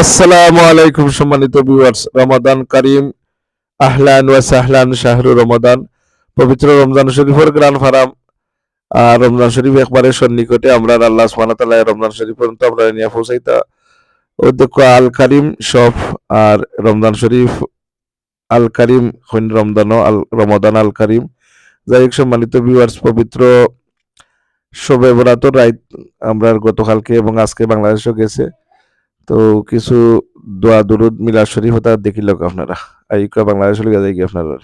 আসসালামু আলাইকুম সম্মানিত ভিউয়ার্স, রমাদান কারিম, আহলান ওয়া সাহলান। শাহরু রমাদান, পবিত্র রমজান শরীফের গ্রান ফারাম। আর রমজান শরীফ একবারে সন্নিকটে, আমরা আল্লাহ সুবহানাহু ওয়া তাআলা রমজান শরীফ পর্যন্ত আমরা নিয়ে পৌঁছাইতা অধ্যক্ষ আল কারিম শপ। আর রমজান শরীফ আল কারিম হইন রমদান আল রমাদান আল কারিম। যাই হোক সম্মানিত ভিউয়ার্স, পবিত্র শবে বরাতর রাত আমরা গতকালকে এবং আজকে বাংলাদেশও গেছে। তো কিছু দোয়া দুরুদ মিলাদ শরীফ হতা দেখিল আপনারা আইকা বাংলাদেশ লইয়া যাই কি আপনারা।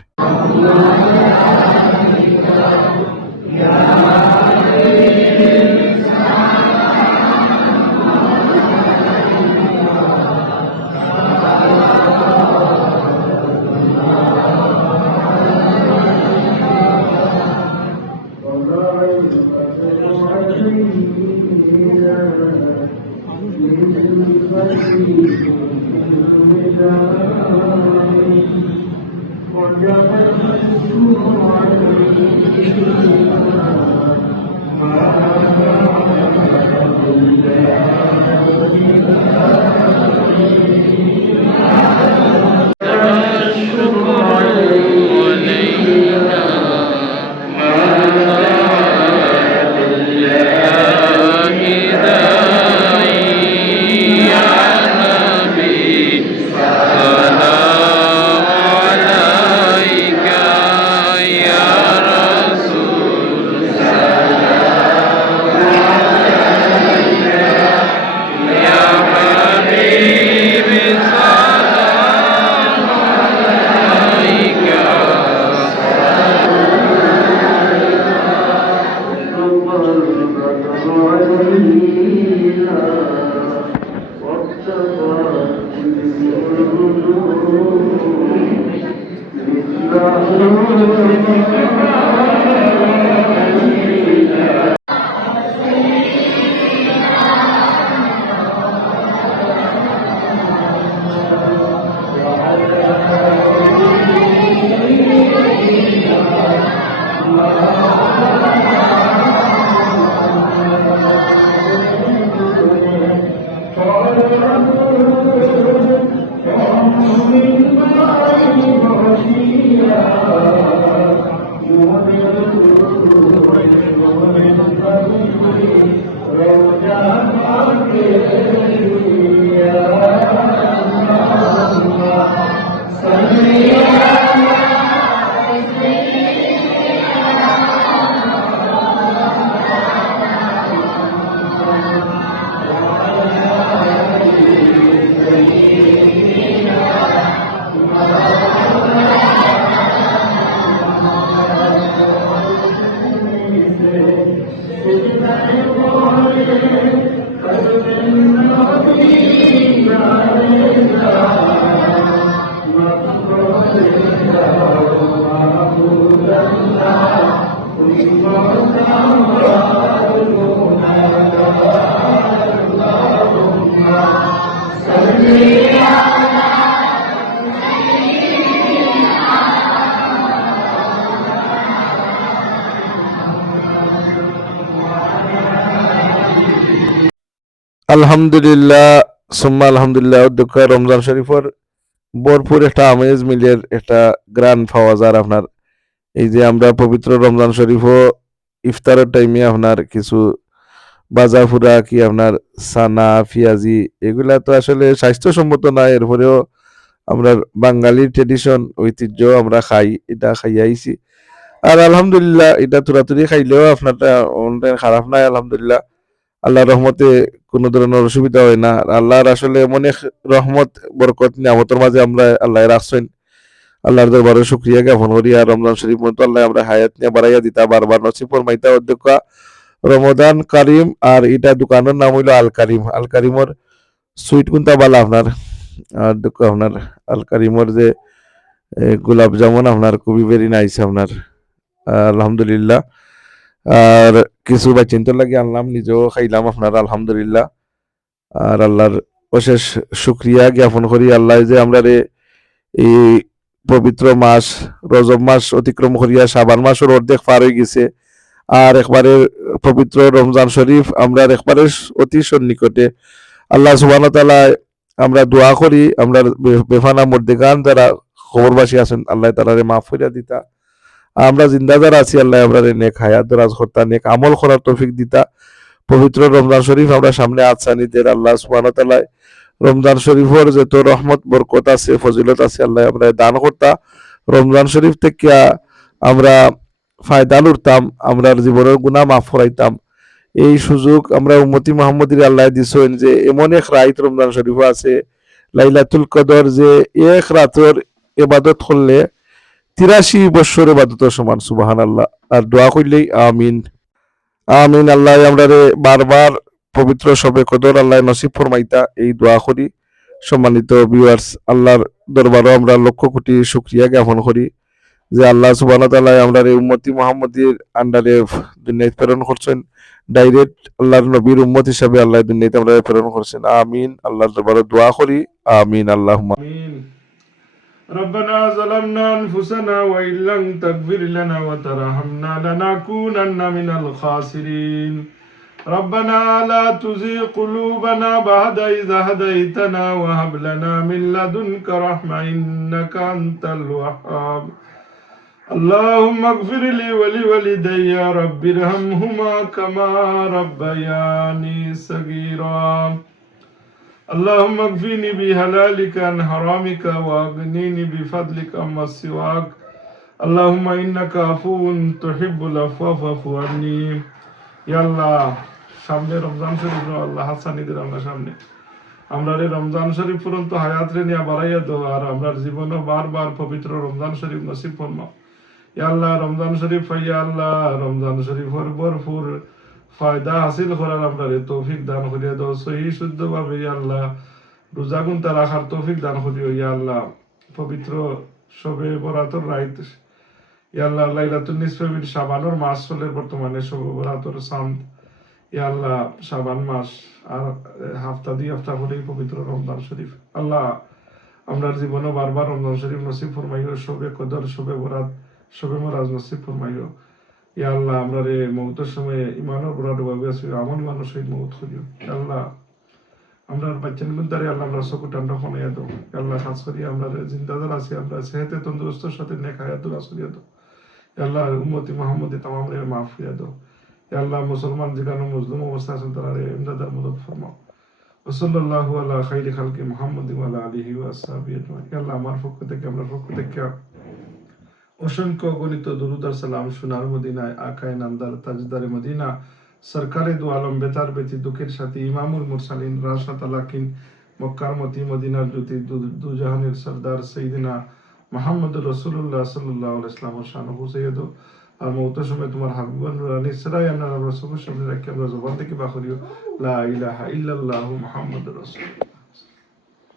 আলহামদুলিল্লাহ সুম্মা আলহামদুলিল্লাহ। অধ্যক্ষ রমজান শরীফের ভরপুর একটা আমেজ মিলের একটা গ্রান পাওয়া যায় আপনার। এই যে আমরা পবিত্র রমজান শরীফও ইফতারের টাইমে আপনার কিছু বাজা ফুরা কি আপনার সানা পিয়াজি এগুলা তো আসলে স্বাস্থ্যসম্মত না, এরপরেও আমরা বাঙালির ট্রেডিশন ঐতিহ্য আমরা খাই, এটা খাই আইছি। আর আলহামদুলিল্লাহ এটা তুরাতুরি খাইলেও আপনারটা অনেক খারাপ নাই আলহামদুলিল্লাহ। আল্লাহর রহমতে কোনো ধরনের অসুবিধা হয় না। আল্লাহর আসলে এমন এক রহমত বরকত নিয়ামতের মাঝে আমরা আল্লাহ রাখছেন। আল্লাহর দরবারে শুকরিয়া জ্ঞাপন করি। আর রমজান শরীফ মতো আল্লাহ আমরা হায়াত নিয়ে বাড়াইয়া দিতা, বারবার নসিব ফরমাইতা। অধ্যক্ষ রমাদান কারিম, আর এটা দোকানের নাম হইলো আল কারিম। আল কারিমর সুইট কোনটা বালা আপনার, অধ্যক্ষ আপনার আল কারিমর যে গোলাপ জামুন আপনার খুবই ভেরি নাইস আপনার, আলহামদুলিল্লাহ। আর কিছু বাচ্চিন্তর লাগে আনলাম, নিজেও খাইলাম আপনার আলহামদুলিল্লাহ। আর আল্লাহর অশেষ শুক্রিয়া জ্ঞাপন করি আল্লাহ যে আমরা এই পবিত্র মাস রজব মাস অতিক্রম করিয়া শাবান মাসের অর্ধেক পার হয়ে গেছে। আর একবারে পবিত্র রমজান শরীফ আমরা একবারে অতি সন্নিকটে। আল্লাহ সুবহানাহু ওয়া তাআলা আমরা দোয়া করি আমরা বেফানা মর্দিগান যারা খবরবাসী আছেন আল্লাহ তালারে মাফ করিয়া দিতা। আমরা জিন্দা যারা আছি আল্লাহ আমরা নেক হায়াত দরাজ করতা, নেক আমল করার তৌফিক দিতা। পবিত্র রমজান শরীফ আমরা সামনে আচ্ছানিদের আল্লাহ সুবহানাহু ওয়া তাআলা রমজান শরীফের যত রহমত বরকত আছে ফজিলত আছে আল্লাহ আমরা দান করতা। রমজান শরীফ থেকে আমরা ফায়দা লুটতাম, আমরার জীবনের গুনাহ মাফ করাইতাম। এই সুযোগ আমরা উম্মতি মুহাম্মদির আল্লাহ দিছেন যে এমন এক রাত রমজান শরীফ আছে লাইলাতুল কদর, যে এক রাতের ইবাদত করলে 83 বছর ইবাদতের সমান। সুবহানাল্লাহ। আর দোয়া করলেই আমিন আমিন। আল্লাহ আমরা বারবার পবিত্র সবে কদর আল্লাহ নসিব ফরমাইতা এই দোয়া করি। সম্মানিত ভিউয়ার্স, আল্লাহর দরবারও আমরা লক্ষ কোটি শুকরিয়া জ্ঞাপন করি যে আল্লাহ সুবহানাহু ওয়া তাআলা আমরা উম্মতি মুহাম্মদির আন্ডারে দুনিয়ায় প্রেরণ করছেন। ডাইরেক্ট আল্লাহর নবীর উম্মত হিসাবে আল্লাহ দুনিয়াতে আমরা প্রেরণ করছেন। আমিন। আল্লাহর দরবারে দোয়া করি আমিন। আল্লাহুম্মা آمين. ربنا ظلمنا أنفسنا وإن لم تغفر لنا وترحمنا لنكونن من الخاسرين. ربنا لا تزغ قلوبنا بعد إذ هديتنا وهب لنا من لدنك رحمة إنك أنت الوهاب. اللهم اغفر لي ولوالدي رب ارحمهما كما ربياني صغيرا. اللهم اكفني بحلالك عن حرامك واغنني بفضلك عما سواك. اللهم انك عفو تحب العفو فاعف عني. يا الله সামনে রমজান শরীফ আল্লাহ হাসানিদের আমরা সামনে আমরা রমজান শরীফ পর্যন্ত হায়াত রে নিয়ে বাড়াইয়া দাও আর আমরা জীবনে বারবার পবিত্র রমজান শরীফ নসিব ফরমাও। ইয়া আল্লাহ রমজান শরীফ ইয়া আল্লাহ রমজান শরীফের ভরপুর ফায়দা হাসিল করার আমরা তৌফিক দান করিয়া দাও। সহি শুদ্ধ ভাবে ইয়া আল্লাহ রোজা গুনতা রাখার তৌফিক দান করিও। ইয়া আল্লাহ পবিত্র শবে বরাতর রাত ইয়া আল্লাহ লাইলাতুন নিসফে মিন শাবানের মাস চলে বর্তমানে শবে বরাতর চাঁদ। ইয়া আল্লাহ শাবান মাস আর হাফতা দুই হাফতা পরেই পবিত্র রমজান শরীফ। আল্লাহ আমরা জীবনে বারবার রমজান শরীফ নসিব ফরমাইও। শবে কদর শবে বরাত শবে মরাজ নসিব ফরমাইও। ইয়া আল্লাহ আমরা মৌতের সময় ইমানের বড় ভাবে আছি আমল ইমানের সহিত মৌত করিও। আল্লাহ আমরা বাচ্চান গুন্দারে আল্লাহ আমরা চকুট আমরা কমাইয়া দাও। আল্লাহ খাস করি আমরা জিন্দাদার আছি আমরা সেহেতে তন্দুরুস্তর সাথে নেক হায়াত দরাজ করিয়া দাও। আল্লাহ উম্মতি মুহাম্মদি তামাম রে মাফ করিয়া দাও। আল্লাহ মুসলমান যেখানে মুসলিম অবস্থা আছেন তারা ইমদাদার মদদ ফরমাও। ওয়াসাল্লাল্লাহু আলা খাইরি খালকি মুহাম্মাদি ওয়া আলা আলিহি ওয়া আসহাবিহি আজমাইন। আল্লাহ আমার পক্ষ থেকে আমরা পক্ষ থেকে অসংখ্য গণিত দুরুদ আর সালাম সোনার মদিনায় আকায়ে নামদার তাজদারে মদিনা সরকারে দু আলম বেতার বেতি দুঃখের সাথে ইমামুল মুরসালিন রাশাত আলাকিন মক্কার মতি মদিনার জ্যোতি দু জাহানের সরদার সঈদিনা মুহাম্মদুর রাসূলুল্লাহ সাল্লাল্লাহু আলাইহি ওয়াসাল্লাম শানহু হুসাইয়্যিদ আর মওতের সময় তোমার হাবিবুন নুরানি সরাই আমরা রাসূলের সামনে রাখি আমরা জবান থেকে বাখরিও লা ইলাহা ইল্লাল্লাহু মুহাম্মাদুর রাসূলুল্লাহ।